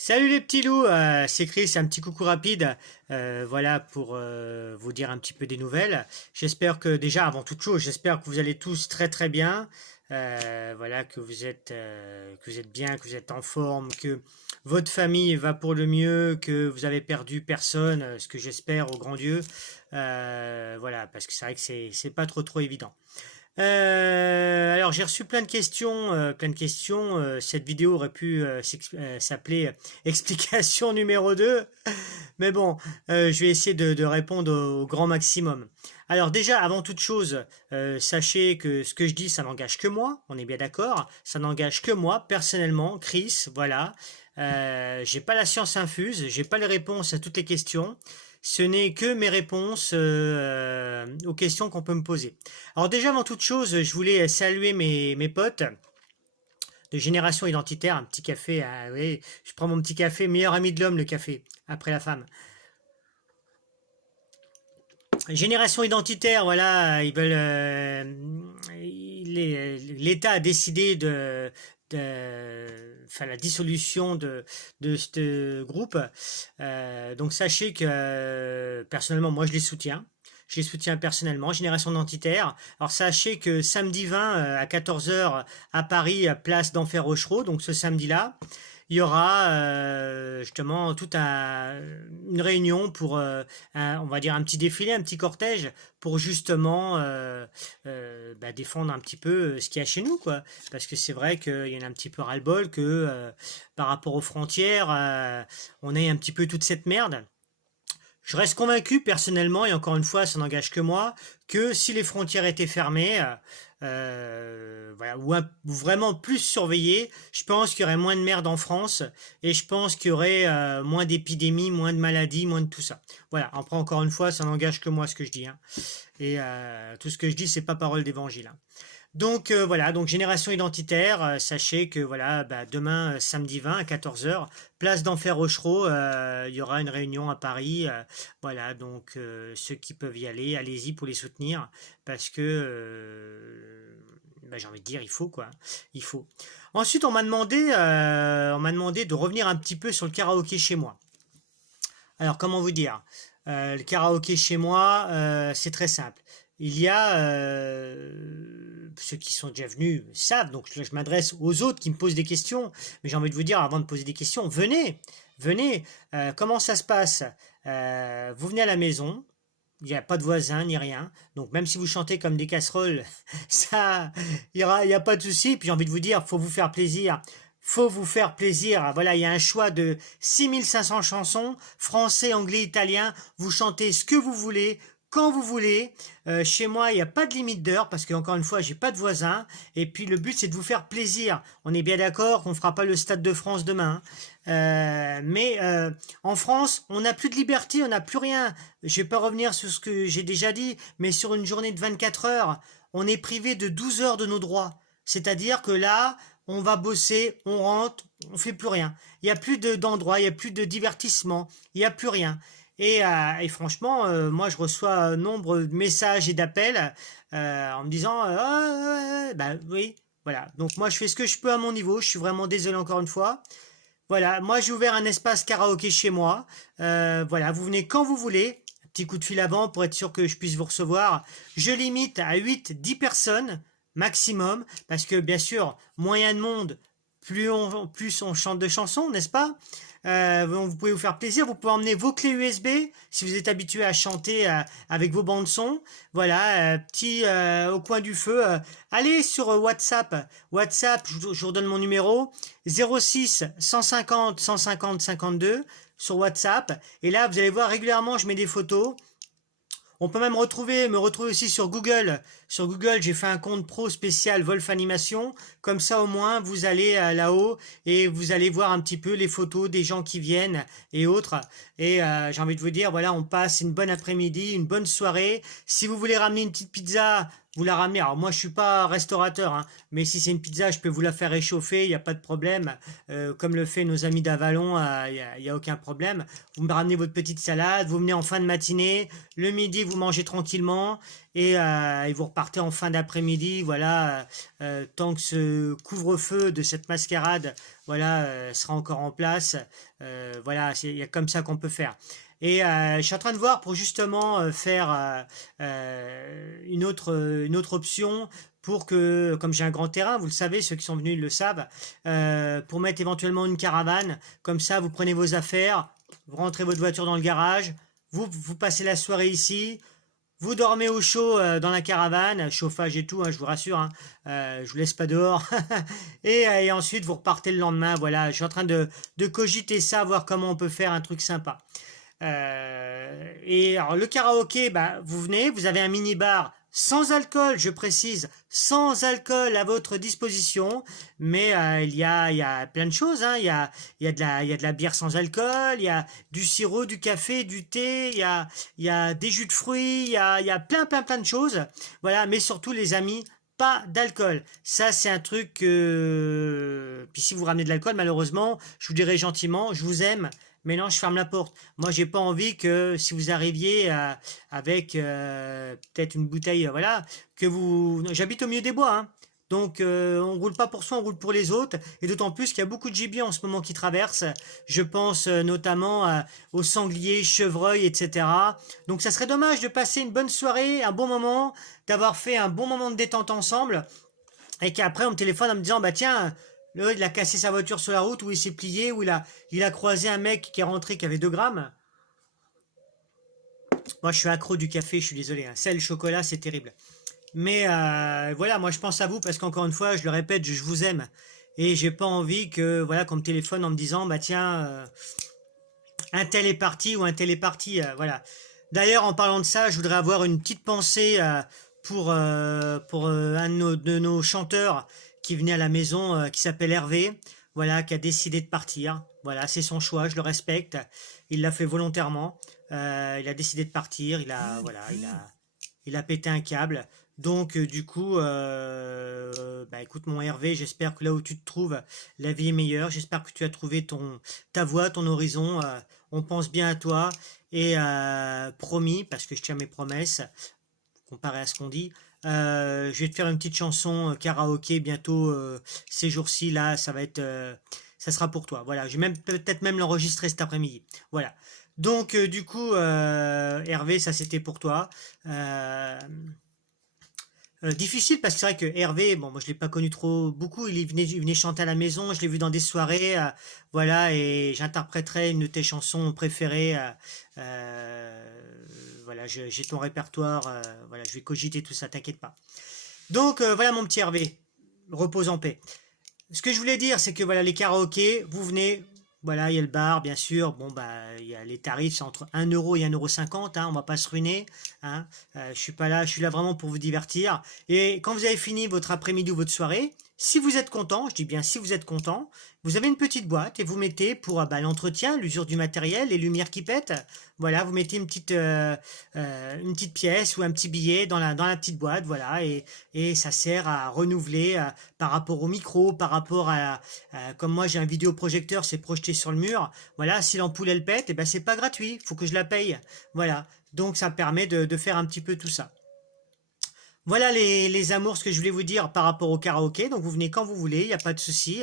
Salut les petits loups, c'est Chris, un petit coucou rapide, voilà pour vous dire un petit peu des nouvelles. J'espère que déjà, avant toute chose, j'espère que vous allez tous très très bien, voilà que vous êtes bien, que vous êtes en forme, que votre famille va pour le mieux, que vous avez perdu personne, ce que j'espère au grand Dieu, voilà parce que c'est vrai que c'est pas trop évident. Alors j'ai reçu plein de questions, plein de questions. Cette vidéo aurait pu s'appeler explication numéro 2, mais bon, je vais essayer de répondre au grand maximum. Alors déjà, avant toute chose, sachez que ce que je dis, ça n'engage que moi, on est bien d'accord, ça n'engage que moi, personnellement, Chris, voilà. J'ai pas la science infuse, j'ai pas les réponses à toutes les questions. Ce n'est que mes réponses aux questions qu'on peut me poser. Alors déjà, avant toute chose, je voulais saluer mes potes de Génération Identitaire, un petit café, oui, je prends mon petit café, meilleur ami de l'homme, le café, après la femme. Génération Identitaire, voilà, ils veulent, l'État a décidé enfin, la dissolution de ce groupe. Donc sachez que personnellement, moi je les soutiens. Je les soutiens personnellement, Génération Identitaire. Alors sachez que samedi 20 à 14 heures à Paris, place d'Enfer Rochereau, donc ce samedi-là, il y aura justement une réunion pour, on va dire un petit défilé, un petit cortège pour justement défendre un petit peu ce qu'il y a chez nous, quoi. Parce que c'est vrai qu'il y en a un petit peu ras-le-bol que par rapport aux frontières, on ait un petit peu toute cette merde. Je reste convaincu personnellement, et encore une fois, ça n'engage que moi, que si les frontières étaient fermées, voilà, ou vraiment plus surveillées, je pense qu'il y aurait moins de merde en France, et je pense qu'il y aurait moins d'épidémies, moins de maladies, moins de tout ça. Voilà, après encore une fois, ça n'engage que moi ce que je dis, hein. Et tout ce que je dis, c'est pas parole d'évangile, hein. Donc voilà, donc Génération Identitaire, sachez que voilà, demain, samedi 20 à 14 heures, place d'Enfer Rochereau, il y aura une réunion à Paris. Voilà, donc ceux qui peuvent y aller, allez-y pour les soutenir, parce que j'ai envie de dire, il faut quoi, il faut. Ensuite, on m'a demandé de revenir un petit peu sur le karaoké chez moi. Alors, comment vous dire? Le karaoké chez moi, c'est très simple. Il y a ceux qui sont déjà venus savent, donc je m'adresse aux autres qui me posent des questions, mais j'ai envie de vous dire, avant de poser des questions, venez, venez. Comment ça se passe? Vous venez à la maison, il n'y a pas de voisins ni rien, donc même si vous chantez comme des casseroles, ça, il y a pas de souci. Puis j'ai envie de vous dire, faut vous faire plaisir. Faut vous faire plaisir. Voilà, il y a un choix de 6500 chansons, français, anglais, italien. Vous chantez ce que vous voulez, quand vous voulez. Chez moi, il n'y a pas de limite d'heure parce que, encore une fois, j'ai pas de voisins. Et puis, le but, c'est de vous faire plaisir. On est bien d'accord qu'on ne fera pas le Stade de France demain, hein. Mais en France, on n'a plus de liberté, on n'a plus rien. Je vais pas revenir sur ce que j'ai déjà dit, mais sur une journée de 24 heures, on est privé de 12 heures de nos droits. C'est-à-dire que là, on va bosser, on rentre, on fait plus rien. Il n'y a plus d'endroit, il n'y a plus de divertissement, il n'y a plus rien. Et franchement, moi je reçois nombre de messages et d'appels en me disant bah oui, voilà. Donc moi je fais ce que je peux à mon niveau. Je suis vraiment désolé encore une fois. Voilà, moi j'ai ouvert un espace karaoké chez moi. Voilà, vous venez quand vous voulez. Un petit coup de fil avant pour être sûr que je puisse vous recevoir. Je limite à 8, 10 personnes maximum, parce que bien sûr, moyen de monde, plus on chante de chansons, n'est-ce pas? Vous pouvez vous faire plaisir, vous pouvez emmener vos clés USB si vous êtes habitué à chanter avec vos bandes son. Voilà, petit au coin du feu. Allez sur WhatsApp. WhatsApp, je vous redonne mon numéro 06 150 150 52 sur WhatsApp. Et là, vous allez voir régulièrement, je mets des photos. On peut même me retrouver aussi sur Google. Sur Google, j'ai fait un compte pro spécial Wolf Animation. Comme ça, au moins, vous allez là-haut et vous allez voir un petit peu les photos des gens qui viennent et autres. Et j'ai envie de vous dire, voilà, on passe une bonne après-midi, une bonne soirée. Si vous voulez ramener une petite pizza, vous la ramenez. Alors moi, je suis pas restaurateur, hein, mais si c'est une pizza, je peux vous la faire réchauffer, il n'y a pas de problème. Comme le fait nos amis d'Avalon, il y a aucun problème. Vous me ramenez votre petite salade, vous venez en fin de matinée, le midi, vous mangez tranquillement, et vous repartez en fin d'après-midi, voilà, tant que ce couvre-feu de cette mascarade, voilà, sera encore en place. Voilà, il y a comme ça qu'on peut faire. Et je suis en train de voir pour justement faire une autre option pour que, comme j'ai un grand terrain, vous le savez, ceux qui sont venus ils le savent, pour mettre éventuellement une caravane. Comme ça, vous prenez vos affaires, vous rentrez votre voiture dans le garage, vous passez la soirée ici, vous dormez au chaud dans la caravane, chauffage et tout, hein, je vous rassure, hein, je vous laisse pas dehors. Et ensuite, vous repartez le lendemain. Voilà, je suis en train de cogiter ça, voir comment on peut faire un truc sympa. Et alors le karaoké, bah, vous venez, vous avez un mini-bar sans alcool, je précise, sans alcool à votre disposition, mais il y a plein de choses, hein. Il y a de la bière sans alcool, il y a du sirop, du café, du thé, il y a des jus de fruits, il y a plein de choses, voilà, mais surtout les amis, pas d'alcool. Ça, c'est un truc que... Puis si vous ramenez de l'alcool, malheureusement, je vous dirai gentiment, je vous aime, mais non, je ferme la porte. Moi, j'ai pas envie que si vous arriviez avec peut-être une bouteille, voilà, que vous... J'habite au milieu des bois, hein. Donc, on roule pas pour soi, on roule pour les autres. Et d'autant plus qu'il y a beaucoup de gibier en ce moment qui traversent. Je pense notamment aux sangliers, chevreuils, etc. Donc, ça serait dommage de passer une bonne soirée, un bon moment, d'avoir fait un bon moment de détente ensemble, et qu'après on me téléphone en me disant bah tiens, il a cassé sa voiture sur la route, ou il s'est plié, ou il a croisé un mec qui est rentré qui avait 2 grammes. Moi je suis accro du café, je suis désolé, hein. Sel, chocolat, c'est terrible. Mais voilà, moi je pense à vous parce qu'encore une fois, je le répète, je vous aime. Et j'ai pas envie que voilà qu'on me téléphone en me disant bah tiens, un tel est parti ou un tel est parti. Voilà. D'ailleurs, en parlant de ça, je voudrais avoir une petite pensée pour un de nos chanteurs qui venait à la maison, qui s'appelle Hervé, voilà, qui a décidé de partir. Voilà, c'est son choix, je le respecte. Il l'a fait volontairement. Il a décidé de partir. Voilà, il a pété un câble. Donc, du coup, bah, écoute, mon Hervé, j'espère que là où tu te trouves, la vie est meilleure. J'espère que tu as trouvé ta voie, ton horizon. On pense bien à toi. Et promis, parce que je tiens mes promesses, comparé à ce qu'on dit, je vais te faire une petite chanson karaoké bientôt ces jours-ci. Là, ça va être, ça sera pour toi. Voilà, je vais même peut-être même l'enregistrer cet après-midi. Voilà. Donc, du coup, Hervé, ça c'était pour toi. Difficile parce que c'est vrai que Hervé, bon, moi je l'ai pas connu trop beaucoup. Il venait chanter à la maison. Je l'ai vu dans des soirées, voilà, et j'interpréterai une de tes chansons préférées. Voilà, j'ai ton répertoire. Voilà, je vais cogiter tout ça. T'inquiète pas. Donc voilà mon petit Hervé, repose en paix. Ce que je voulais dire, c'est que voilà, les karaokés, vous venez, voilà, il y a le bar, bien sûr. Bon, bah, il y a les tarifs, c'est entre 1 € et 1,50 €, hein, on va pas se ruiner, hein. Je suis pas là, je suis là vraiment pour vous divertir. Et quand vous avez fini votre après-midi ou votre soirée, si vous êtes content, je dis bien si vous êtes content, vous avez une petite boîte et vous mettez pour bah, l'entretien, l'usure du matériel, les lumières qui pètent. Voilà, vous mettez une petite pièce ou un petit billet dans la petite boîte, voilà, et ça sert à renouveler par rapport au micro, par rapport comme moi j'ai un vidéoprojecteur, c'est projeté sur le mur. Voilà, si l'ampoule elle pète, et ben c'est pas gratuit, faut que je la paye. Voilà, donc ça permet de faire un petit peu tout ça. Voilà les amours, ce que je voulais vous dire par rapport au karaoké. Donc vous venez quand vous voulez, il n'y a pas de souci.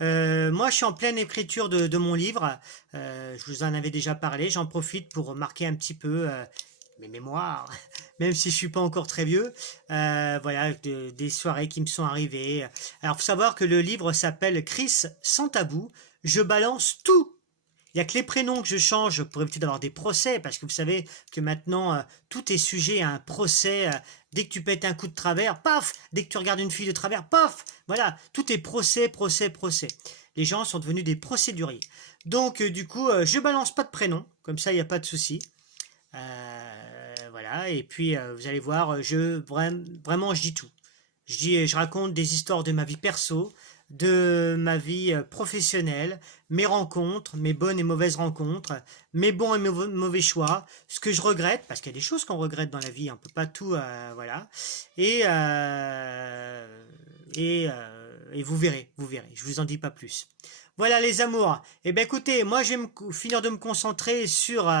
Moi, je suis en pleine écriture de mon livre. Je vous en avais déjà parlé. J'en profite pour marquer un petit peu mes mémoires, même si je suis pas encore très vieux. Voilà, des soirées qui me sont arrivées. Alors, faut savoir que le livre s'appelle Chris sans tabou. Je balance tout. Il n'y a que les prénoms que je change pour éviter d'avoir des procès, parce que vous savez que maintenant, tout est sujet à un procès. Dès que tu pètes un coup de travers, paf! Dès que tu regardes une fille de travers, paf! Voilà, tout est procès. Les gens sont devenus des procéduriers. Donc, du coup, je balance pas de prénom, comme ça, il n'y a pas de souci. Voilà, et puis, vous allez voir, vraiment, je dis tout. Je raconte des histoires de ma vie perso, de ma vie professionnelle, mes rencontres, mes bonnes et mauvaises rencontres, mes bons et mauvais choix, ce que je regrette, parce qu'il y a des choses qu'on regrette dans la vie, on ne peut pas tout, voilà. Et, et vous verrez, je vous en dis pas plus. Voilà les amours. Eh bien écoutez, moi je vais finir de me concentrer sur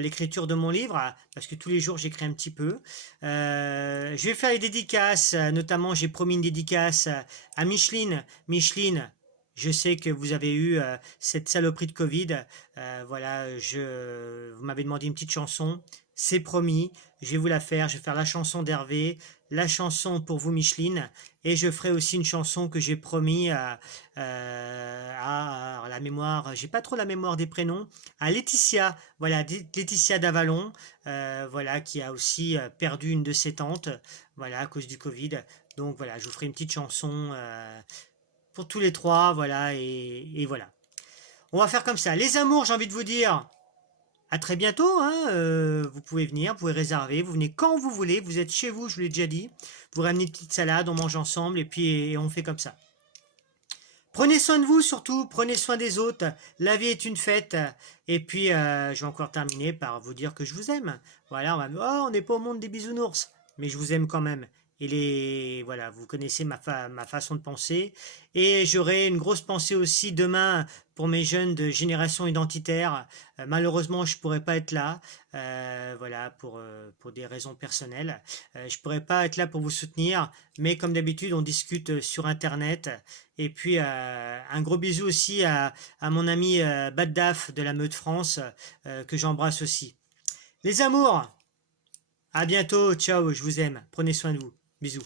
l'écriture de mon livre, parce que tous les jours j'écris un petit peu. Je vais faire les dédicaces, notamment j'ai promis une dédicace à Micheline. Micheline, je sais que vous avez eu cette saloperie de Covid. Voilà, vous m'avez demandé une petite chanson. C'est promis, je vais vous la faire. Je vais faire la chanson d'Hervé, la chanson pour vous Micheline, et je ferai aussi une chanson que j'ai promis à la mémoire, j'ai pas trop la mémoire des prénoms, à Laetitia, voilà, Laetitia d'Avalon, voilà, qui a aussi perdu une de ses tantes, voilà, à cause du Covid. Donc voilà, je vous ferai une petite chanson pour tous les trois, voilà, et voilà. On va faire comme ça. Les amours, j'ai envie de vous dire, à très bientôt, hein, vous pouvez venir, vous pouvez réserver, vous venez quand vous voulez, vous êtes chez vous, je vous l'ai déjà dit, vous ramenez une petite salade, on mange ensemble, et puis on fait comme ça. Prenez soin de vous surtout, prenez soin des autres. La vie est une fête. Et puis, je vais encore terminer par vous dire que je vous aime. Voilà, on n'est pas au monde des bisounours, mais je vous aime quand même. Voilà, vous connaissez ma façon de penser. Et j'aurai une grosse pensée aussi demain pour mes jeunes de génération identitaire. Malheureusement, je pourrais pas être là, voilà, pour des raisons personnelles. Je pourrais pas être là pour vous soutenir, mais comme d'habitude, on discute sur Internet. Et puis un gros bisou aussi à mon ami Baddaf de la Meute France, que j'embrasse aussi. Les amours, à bientôt, ciao, je vous aime, prenez soin de vous, bisous.